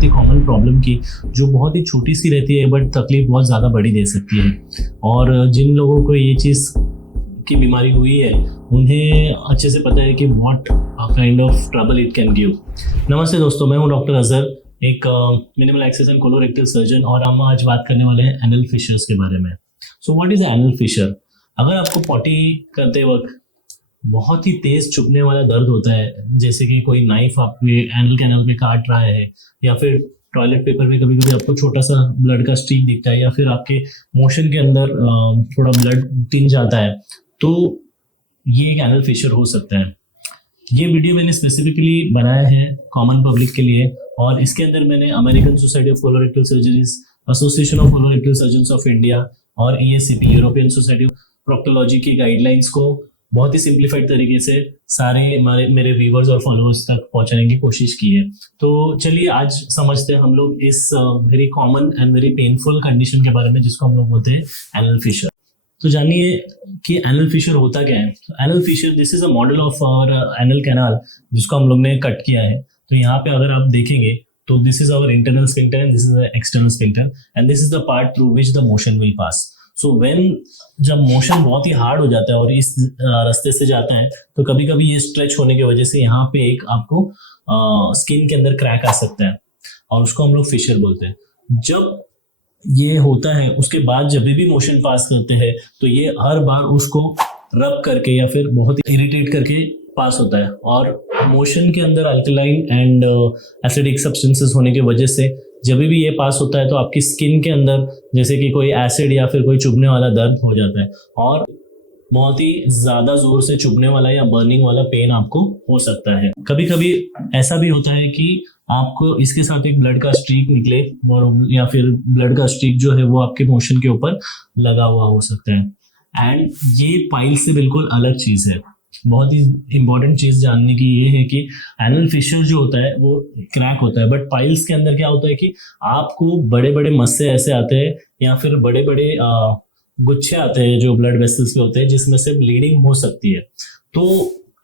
बहुत ही common problem की, जो बहुत ही छोटी सी रहती है बट तकलीफ बहुत ज़्यादा बड़ी दे सकती है। और जिन लोगों को ये चीज़ की बीमारी हुई है उन्हें अच्छे से पता है कि what kind of trouble it can give. नमस्ते दोस्तों, मैं हूं डॉक्टर अजहर, एक minimal access and colorectal surgeon, और हम आज बात करने वाले हैं एनल फिशर्स के बारे में। So what is anal fissure? अगर आपको पॉटी करते वक्त बहुत ही तेज चुभने वाला दर्द होता है, जैसे कि कोई नाइफ आपके एनल कैनल पे काट रहा है, या फिर टॉयलेट पेपर में कभी कभी आपको छोटा सा ब्लड का स्ट्रीक दिखता है, या फिर आपके मोशन के अंदर थोड़ा ब्लड टिंज आता है, तो ये एक एनल फिशर हो सकता है। ये वीडियो मैंने स्पेसिफिकली बनाया है कॉमन पब्लिक के लिए, और इसके अंदर मैंने American society of colorectal surgeries, association of colorectal surgeons of India और ESCP European society of proctology की गाइडलाइंस को बहुत ही सिंप्लीफाइड तरीके से सारे मेरे व्यूवर्स और फॉलोअर्स तक पहुंचाने की कोशिश की है। तो चलिए आज समझते हैं हम लोग इस very common and very painful condition के बारे में, जिसको हम लोग बोलते हैं एनल फिशर। तो जानिए कि एनल फिशर होता क्या है। Anal fissure, this is a model of our anal canal, जिसको हम लोग ने कट किया है। तो यहाँ पे अगर आप देखेंगे तो this is our internal sphincter and this is external sphincter and this is the part through which the motion will pass. So when जब मोशन बहुत ही हार्ड हो जाता है और इस रास्ते से जाता है, तो कभी कभी ये स्ट्रेच होने की वजह से यहाँ पे एक आपको स्किन के अंदर क्रैक आ सकता है, और उसको हम लोग फिशर बोलते हैं। जब ये होता है उसके बाद जब भी मोशन पास करते हैं, तो ये हर बार उसको रब करके या फिर बहुत ही इरिटेट करके पास होता है, और मोशन के अंदर अल्कलाइन एंड एसिडिक सब्सटेंसेस होने की वजह से जब भी ये पास होता है तो आपकी स्किन के अंदर जैसे कि कोई एसिड या फिर कोई चुभने वाला दर्द हो जाता है, और बहुत ही ज्यादा जोर से चुभने वाला या बर्निंग वाला पेन आपको हो सकता है। कभी कभी ऐसा भी होता है कि आपको इसके साथ एक ब्लड का स्ट्रीक निकले, और या फिर ब्लड का स्ट्रीक जो है वो आपके मोशन के ऊपर लगा हुआ हो सकता है। एंड ये पाइल से बिल्कुल अलग चीज है। बहुत ही इंपॉर्टेंट चीज जानने की ये है कि एनल फिशर जो होता है वो क्रैक होता है, बट पाइल्स के अंदर क्या होता है कि आपको बड़े बड़े मस्से ऐसे आते हैं, या फिर बड़े बड़े गुच्छे आते हैं जो ब्लड वेसल्स के होते हैं, जिसमें से ब्लीडिंग हो सकती है। तो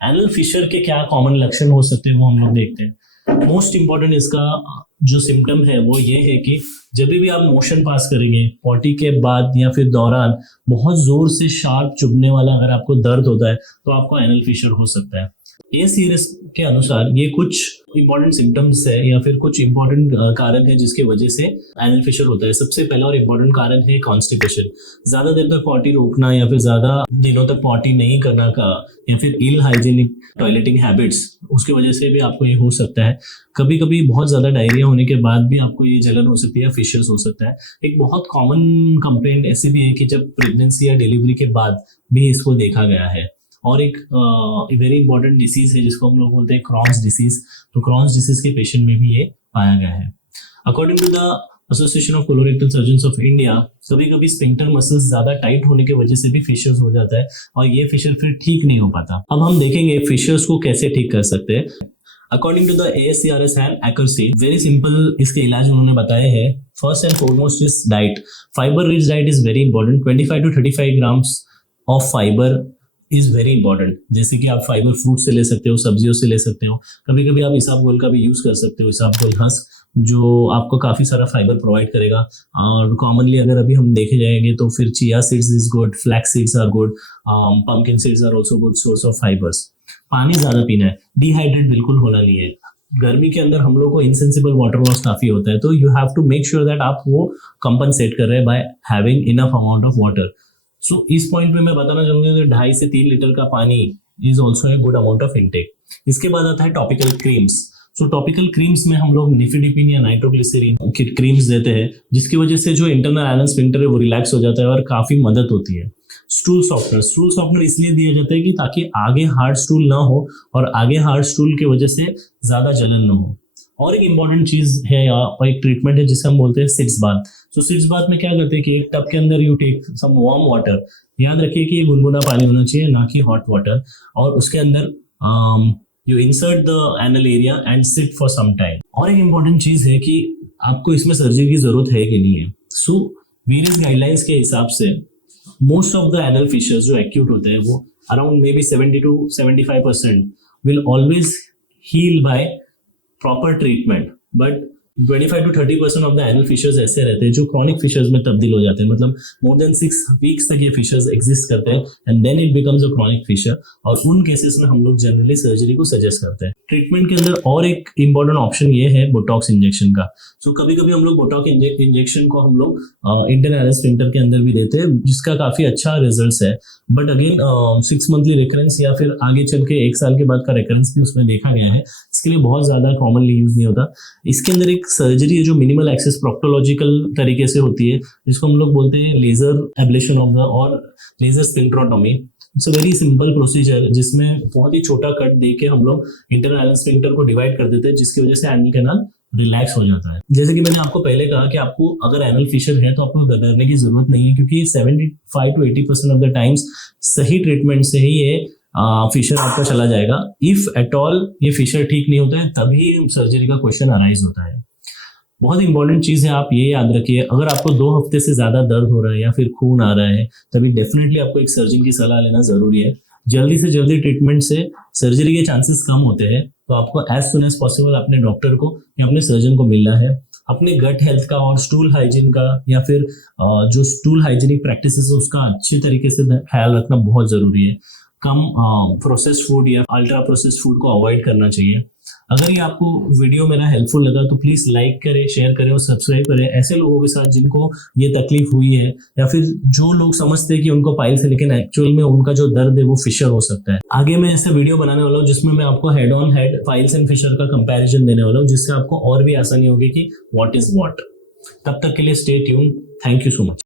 एनल फिशर के क्या कॉमन लक्षण हो सकते हैं वो हम लोग देखते हैं। मोस्ट इंपॉर्टेंट इसका जो सिम्टम है वो ये है कि जब भी आप मोशन पास करेंगे पॉटी के बाद या फिर दौरान, बहुत जोर से शार्प चुभने वाला अगर आपको दर्द होता है तो आपको एनल फिशर हो सकता है। ACRS के अनुसार ये कुछ इंपॉर्टेंट सिम्टम्स है या फिर कुछ इंपॉर्टेंट कारण है जिसके वजह से एनल फिशर होता है। सबसे पहला और इम्पोर्टेंट कारण है कॉन्स्टिपेशन। ज्यादा देर तक पॉटी रोकना या फिर ज्यादा दिनों तक पॉटी नहीं करना का, या फिर इल हाइजीनिक टॉयलेटिंग हैबिट्स, उसकी वजह से भी आपको ये हो सकता है। कभी कभी बहुत ज्यादा डायरिया होने के बाद भी आपको ये जलन हो सकती है, फिशर्स हो सकता है। एक बहुत कॉमन कंप्लेंट ऐसी भी है कि जब प्रेगनेंसी या डिलीवरी के बाद भी इसको देखा गया है। और एक वेरी इंपॉर्टेंट डिसीज है जिसको हम लोग बोलते हैं क्रॉन्स डिसीज। तो क्रॉन्स डिसीज के पेशेंट में भी ये पाया गया है। According to the association of colorectal surgeons of India, कभी कभी स्फिंक्टर मसल्स ज्यादा टाइट होने की वजह से भी फिशर्स हो जाता है, और ये फिशर फिर ठीक नहीं हो पाता। अब हम देखेंगे फिशर्स को कैसे ठीक कर सकते हैं। According to the ACRS and accuracy, very simple इसके इलाज उन्होंने बताए हैं। First and foremost is diet. Fibre rich diet is very important. 25 to 35 grams of fibre is very important. जैसे कि आप फाइबर फ्रूट से ले सकते हो, सब्जियों से ले सकते हो, कभी कभी आप इसबगोल का भी यूज कर सकते हो, इसबगोल हस्क, जो आपको काफी सारा फाइबर प्रोवाइड करेगा। और कॉमनली अगर अभी हम देखे जाएंगे तो फिर chia seeds is good, flax seeds are good, pumpkin seeds are also good source of fibres. पानी ज्यादा पीना है, डिहाइड्रेट बिल्कुल होना नहीं है। गर्मी के अंदर हम लोग को इनसेंसिबल वाटर लॉस काफी होता है, तो you have to make sure that आप वो कंपनसेट कर रहे हैं by having enough amount of water. So इस पॉइंट में मैं बताना चाहूंगा कि 2.5 से 3 लीटर का पानी is also a good amount of intake. इसके बाद आता है टॉपिकल क्रीम्स। सो टॉपिकल क्रीम्स में हम लोग निफिडिपिन या नाइट्रोग्लिसरीन की क्रीम्स देते हैं, जिसकी वजह से जो इंटरनल एनल स्फिंक्टर है वो रिलैक्स हो जाता है और काफी मदद होती है। स्टूल सॉफ्टनर इसलिए दिया जाता है कि ताकि आगे हार्ड स्टूल ना हो, और आगे हार्ड स्टूल की वजह से ज्यादा जलन ना हो। और एक इंपॉर्टेंट चीज है या एक ट्रीटमेंट है जिसे हम बोलते हैं sitz bath. So sitz bath में क्या करते हैं कि एक टब के अंदर you take some warm water. याद रखिए कि ये गुनगुना पानी होना चाहिए, ना कि हॉट वाटर, और उसके अंदर you insert the anal area and sit for some time. और एक इंपॉर्टेंट चीज है कि आपको इसमें सर्जरी की जरूरत है कि नहीं है। सो वेरियस गाइडलाइंस के हिसाब से most of the anal fissures जो एक्यूट होते हैं वो around maybe 70 to 75% will always heal by proper treatment, but 25 to 30% of the anal fissures ऐसे रहते हैं जो क्रॉनिक फिशर्स में तब्दील हो जाते हैं, मतलब मोर देन 6 वीक्स तक ये फिशर्स एग्जिस्ट करते हैं and then it becomes a chronic fissure, और उन केसेस में हम लोग जनरली सर्जरी को सजेस्ट करते हैं। ट्रीटमेंट के अंदर और एक इंपॉर्टेंट ऑप्शन ये है बोटॉक्स इंजेक्शन का। सो कभी कभी हम लोग बोटॉक्स इंजेक्शन को हम लोग इंटरनल स्फिंक्टर के अंदर भी देते हैं, जिसका काफी अच्छा रिजल्ट है। बट अगेन 6 मंथली रिकरेंस या फिर आगे चल के 1 साल के बाद का रिकरेंस भी उसमें देखा गया है, इसके लिए बहुत ज्यादा कॉमनली यूज नहीं होता। इसके अंदर एक सर्जरी है जो मिनिमल एक्सेस प्रोक्टोलॉजिकल तरीके से होती है, जिसको हम लोग बोलते हैं लेजर एब्लेशन ऑफ द और laser sphincterotomy. It's a very simple procedure जिसमें बहुत ही छोटा कट दे के हम लोग इंटरनल स्फिंक्टर को डिवाइड कर देते हैं, जिसकी वजह से एनल कैनाल रिलैक्स हो जाता है। जैसे कि मैंने आपको पहले कहा कि आपको अगर एनल फिशर है तो आपको डरने की जरूरत नहीं है, क्योंकि 75 to 80% ऑफ द टाइम्स सही ट्रीटमेंट से ही ये फिशर आपका चला जाएगा। इफ एट ऑल ये फिशर ठीक नहीं होता है तभी सर्जरी का क्वेश्चन अराइज होता है। बहुत इंपॉर्टेंट चीज है, आप ये याद रखिए, अगर आपको 2 हफ्ते से ज्यादा दर्द हो रहा है या फिर खून आ रहा है तभी डेफिनेटली आपको एक सर्जन की सलाह लेना जरूरी है। जल्दी से जल्दी ट्रीटमेंट से सर्जरी के चांसेस कम होते हैं, तो आपको एज सुन एज पॉसिबल अपने डॉक्टर को या अपने सर्जन को मिलना है। अपने गट हेल्थ का और स्टूल हाइजीन का या फिर जो स्टूल हाइजीनिक प्रैक्टिसेस है उसका अच्छे तरीके से ख्याल रखना बहुत जरूरी है। कम प्रोसेस्ड फूड या अल्ट्रा प्रोसेस्ड फूड को अवॉइड करना चाहिए। अगर ये आपको वीडियो मेरा हेल्पफुल लगा तो प्लीज लाइक करें, शेयर करें और सब्सक्राइब करें ऐसे लोगों के साथ जिनको ये तकलीफ हुई है, या फिर जो लोग समझते हैं कि उनको पाइल्स है लेकिन एक्चुअल में उनका जो दर्द है वो फिशर हो सकता है। आगे मैं ऐसे वीडियो बनाने वाला हूँ जिसमें मैं आपको head on head piles and fissure का कंपैरिजन देने वाला हूँ, जिससे आपको और भी आसानी होगी कि व्हाट इज व्हाट। तब तक के लिए stay tune. Thank you so much.